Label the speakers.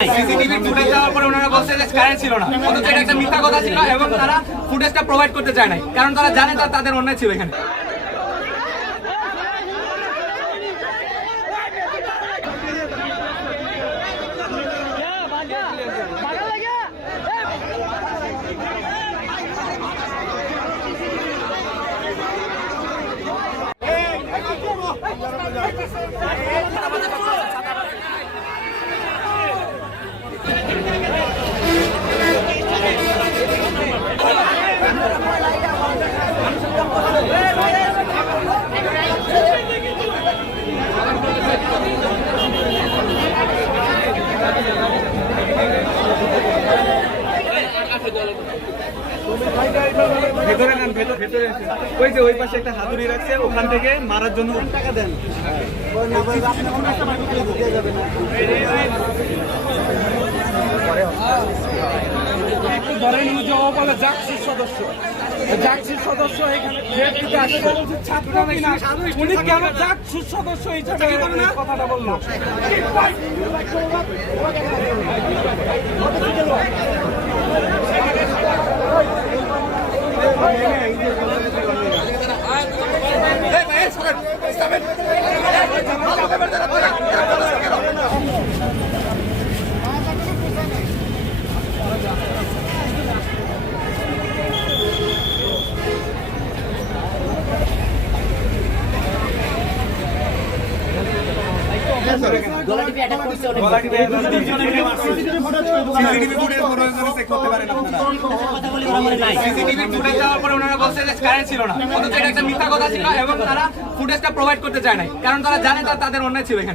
Speaker 1: CCTV footage দেওয়ার পরে ওনারা বলছে যে কারেন্ট ছিল না অথচ এটা একটা মিথ্যা কথা ছিল এবং তারা ফুটেজটা প্রোভাইড করতে চায় নাই কারণ তারা জানে তার তাদের অন্যায় ছিল এখানে
Speaker 2: ভেতরে নেন ভেতরে ওই যে ওই পাশে একটা হাতুড়ি রাখছে ওখান থেকে মারার জন্য টাকা দেন।
Speaker 3: ধরেন যে ও বলে জাকসির সদস্য জাকসির সদস্য এখানে ভোট দিতে আসছে। ছাত্র কিনা উনি কেন জাকসির সদস্য হিসেবে কথাটা বলল?
Speaker 2: সিসিটিভি ফুটেজ চেক করতে পারেন আপনারা
Speaker 1: সিসিটিভি ফুটেজ দেওয়ার পরে ওনারা বলছে যে কারেন্ট ছিল না। অথচ একটা মিথ্যা কথা ছিল। এবং তারা ফুটেজটা প্রোভাইড করতে চায় নাই। কারণ তারা জানে তার তাদের অন্যায় ছিল এখানে।